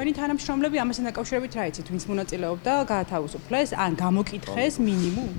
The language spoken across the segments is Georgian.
თქვენი თანამშრომლები ამასთან დაკავშირებით რა იცით, ვინც მონაწილეობდა გაათავისუფლეს, ან გამოკითხეს მინიმუმ?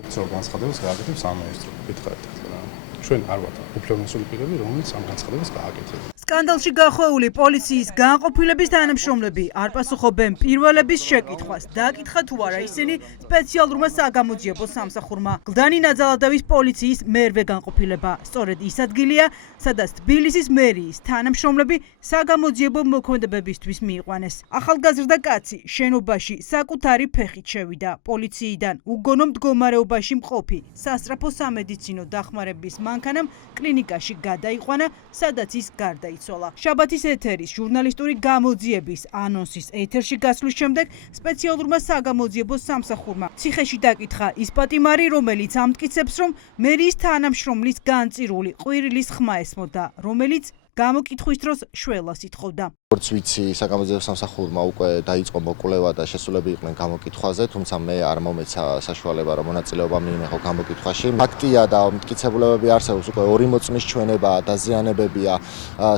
ოფიციალურ განცხადებას გააკეთებს სამინისტრო. გითხარით რა. ჩვენ არ ვართ უფლებამოსილი პირები, რომელიც ამ განცხადებას გააკეთებს. სკანდალში გახვეული პოლიციის განყოფილების თანამშრომლები არ პასუხობენ პირველების შეკითხვას. Დააკითხა თუ არა ისინი სპეციალურმა საგამოძიებო სამსახურმა. გლდანი ნაძალადევის პოლიციის მერვე განყოფილება. სწორედ ის ადგილია, სადაც თბილისის მერიის თანამშრომლები საგამოძიებო მოქმედებებისთვის მიიყვანეს. ახალგაზრდა კაცი შენობაში საკუთარი ფეხით შევიდა. პოლიციიდან უგონო მდგომარეობაში მყოფი სასწრაფო სამედიცინო დახმარების მანქანამ კლინიკაში გადაიყვანა, სადაც ის გარდაიცვალა. შაბათის ეთერის ჟურნალისტური გამოძიების ანონსის ეთერში გასვლის შემდეგ სპეციალურმა საგამოძიებო სამსახურმა ციხეში დაკითხა ის პატიმარი, რომელიც ამტკიცებს, რომ მერიის თანამშრომლის განწირული ყვირილის ხმა ესმოდა, რომელიც გამოკითხვის დროს შველას ითხოვდა. როგორც ვიცი, საგამოძიებო სამსახურმა უკვე დაიწყო მოკვლევა და შესულები იყვნენ გამოკითხვაზე, თუმცა მე არ მომეცა საშუალება, რომ მონაწილეობა მიიღო გამოკითხვაში. ფაქტია და მტკიცებულებები არსებობს, უკვე 2 მოწმის ჩვენება, დაზიანებებია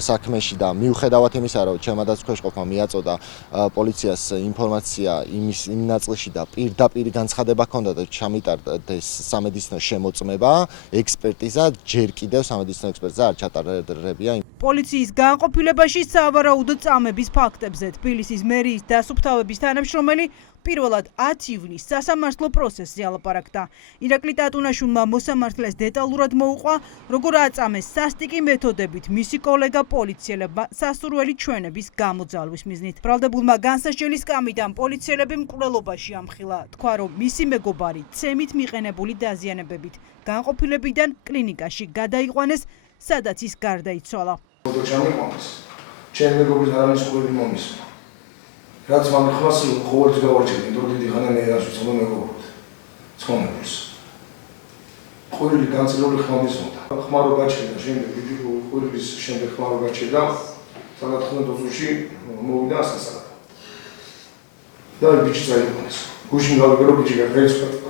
საქმეში და მიუხედავად იმისა, რომ ჩემმა დაცქვეშყოფმა მიაწოდა პოლიციას ინფორმაცია იმ ნაწილში და პირდაპირ განცხადება ჰქონდა და ჩამიტარდეს სამედიცინო შემოწმება, ექსპერტიზა, ჯერ კიდევ სამედიცინო ექსპერტიზა არ ჩატარებია. პოლიციის განყოფილებაში სავარაუდო წამების ფაქტებზე თბილისის მერიის დასუფთავების თანამშრომელი პირველად 10 ივნისს სასამართლო პროცესზე ალაპარაკდა. ირაკლი ტატუნაშვილმა მოსამართლეს დეტალურად მოუყვა, როგორ აწამეს სასტიკი მეთოდებით მისი კოლეგა პოლიციელებმა სასურველი ჩვენების გამოძალვის მიზნით. ბრალდებულმა განსაჯელი სკამიდან პოლიციელები მკვლელობაში ამხილა. თქვა, რომ მისი მეგობარი ცემით მიყენებული დაზიანებებით განყოფილებიდან კლინიკაში გადაიყვანეს, სადაც ის გარდაიცვალა. ჩემი მეგობრის არამის ყვირილი მომისმა. რაც მან ხმას ყოველთვის გავარჩევდი, იმიტომ რომ დიდი ხანია მე რას ვიცოდო მეგობრად. ცხონებულს. ყვირილი განწილული ხმა მისმოდა. ხმა რო გაჩერდა, შემდეგ დიდი ყვირილის შემდეგ ხმა რო გაჩერდა, სანათქნო დოზოში მოვიდა ასასად. და ბიჭი წაიყვანეს. გუშინ გავიგე ბიჭი გადაიცვალა.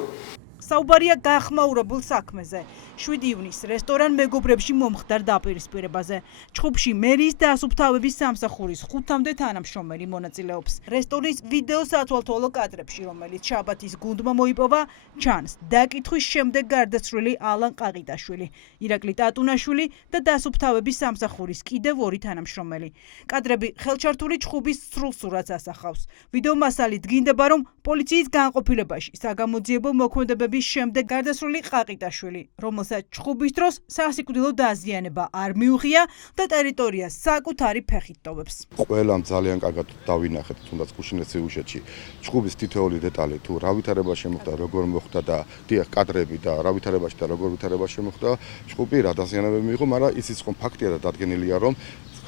საუბარია გახმაურებულ საქმეზე. 7 ივნისს რესტორან მეგობრებში მომხდარ დაპირისპირებაზე. ჩხუბში მერიის დასუფთავების სამსახურის 5-მდე თანამშრომელი მონაწილეობს. რესტორნის ვიდეო სათვალთვალო კადრებში, რომელიც შაბათის გუნდმა მოიპოვა, ჩანს დაკითხვის შემდეგ გარდაცვლილი ალან ყაყიდაშვილი, ირაკლი ტატუნაშვილი და დასუფთავების სამსახურის კიდევ 2 თანამშრომელი. კადრები ხელჩართული ჩხუბის სრულ სურათს ასახავს. ვიდეო მასალით დგინდება, რომ პოლიციის განყოფილებაში საგამოძიებო მოქმედებების შემდეგ გარდაცვლილი ყაყიდაშვილი, რომელსაც ჩხუბის დროს სასიკვდილო დაზიანება არ მიუღია და ტერიტორიას საკუთარი ფეხით ტოვებს. ყველამ ძალიან კარგად დავინახეთ, თუნდაც გუშინეს სიუჟეტში, ჩხუბის თითოეული დეტალი თუ რა ვითარება შემოხდა, როგორ მოხდა და დიახ კადრები და რა ვითარებაში და როგორ ვითარება შემოხდა, ჩხუბი რა დაზიანებები მიიღო, მაგრამ ისიც ხომ ფაქტია და დადგენილია, რომ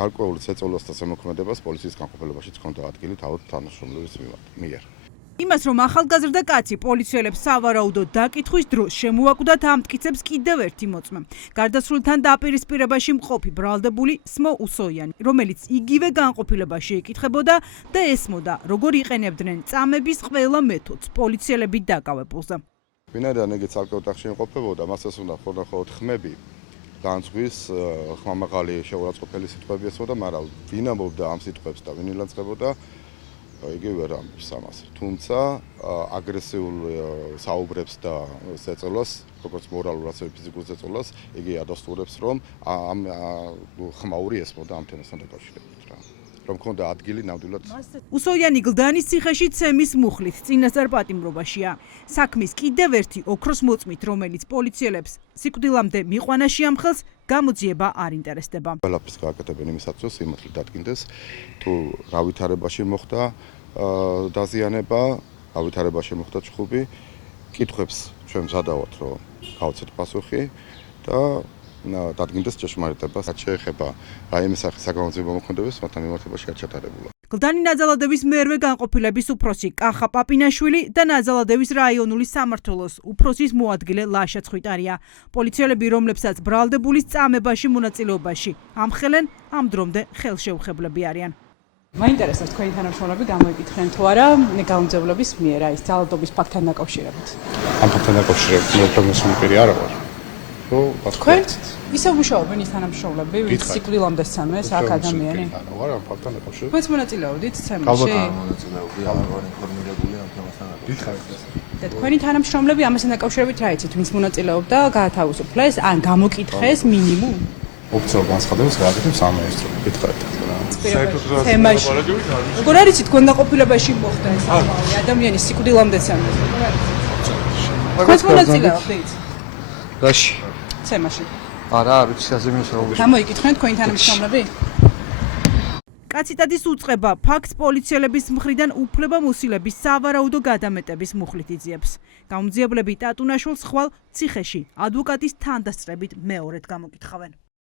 გარკვეულ შეწავლას და ზემოქმედებას პოლიციის განყოფილებაშიც ჰქონდა ადგილი თავად თანამშრომლების მიერ. იმას, რომ ახალგაზრდა კაცი პოლიციელებს სავარაუდო დაკითხვის დროს შემოაკვდათ, ამტკიცებს კიდევ ერთი მოწმე. გარდაცვლილთან დაპირისპირებაში მყოფი ბრალდებული სმო უსოიანი, რომელიც იგივე განყოფილებაში ეკითხებოდა და ესმოდა, როგორ იყენებდნენ წამების ყველა მეთოდს პოლიციელებით დაკავებულზე. ვინაიდან იგი ცალკე ოთახში იმყოფებოდა, მასაც უნდა ხოლმე ხმები განძღვის ხმამაღალი შეურაცხყოფელი სიტყვები ესმოდა, მაგრამ ვინ ამბობდა ამ სიტყვებს და ვინ ილანძღებოდა იგივე ვერ ამბობს ამას. თუმცა აგრესიულ საუბრებს და ზეწოლას, როგორც მორალურ ასევე ფიზიკურ ზეწოლას, იგი ადასტურებს, რომ ამ ხმაური ესმოდა ამ თემასთან დაკავშირებით რა. რომ ქონდა ადგილი ნამდვილად. უსოიანი გლდანის ციხეში ცემის მუხლით წინასწარ პატიმრობაშია. საქმის კიდევ ერთი ოქროს მოწმით, რომელიც პოლიციელებს სიკვდილამდე მიყვანაში ამხელს, გამოძიება არ ინტერესდება. ყველაფერს გააკეთებენ იმისათვის, რომ სიმართლე დადგინდეს, თუ რა ვითარებაში მოხდა დაზიანება, რა ვითარებაში მოხდა ჩხუბი, კითხვებს ჩვენ მზადავთ, რომ გავცეთ პასუხი და დადგინდეს ჭეშმარიტება. რაც შეეხება რაიმე სახის საგამოძიებო მოქმედებას, მათთან მიმართებაში არ ჩატარებულა. გლდანი ნაძალადევის მერვე განყოფილების უფროსი კახა პაპინაშვილი და ნაძალადევის რაიონული სამმართველოს უფროსის მოადგილე ლაშა ცხვითარია. პოლიციელები, რომლებსაც ბრალდებულის წამებაში მონაწილეობაში ამხელენ, ამ დრომდე ხელშეუხებლები არიან. მაინტერესებს თქვენი თანამშრომლები გამოიკითხნენ თუ არა გამომძიებლობის მიერ, აი ეს ძალადობის ფაქტთან დაკავშირებით. ამ ფაქტთან დაკავშირებით მე პროფესიული პირი არა ვარ. რომ თქვენ ისევ მუშაობენ ის თანამშრომლები, ვინც სიკვდილამდე სცემეს აქ ადამიანი? ანუ არა ამ ფაქტთან დაკავშირებით. თქვენც მონაწილეობდით ცემაში? მონაწილეობდი, აღარ ინფორმირებული ამ თემასთან დაკავშირებით. და თქვენი თანამშრომლები ამასთან დაკავშირებით რა იცით, ვინც მონაწილეობდა გაათავისუფლეს, ან გამოკითხეს მინიმუმ? ოფიციალურ განცხადებას გააკეთებს სამინისტრო. გითხარით ახლა. თემაში. როგორ არის თქვენ დაყოფილებაში მოხდა ეს ამბავი, ადამიანის სიკვდილამდე სცემეს? თქვენც მონაწილეობდით? რაში? თემაში. არა, არ ვიცი ასე მისაუბრე. გამოიკითხნენ თქვენი თანამშრომლები? კაციტადის უწყება ფაქტს პოლიციელების მხრიდან უფლებამოსილების სავარაუდო გადამეტების მუხლით იძიებს. გამომძიებლები ტატუნაშვილს ხვალ ციხეში ადვოკატის თანდასწრებით მეორედ გამოკითხავენ.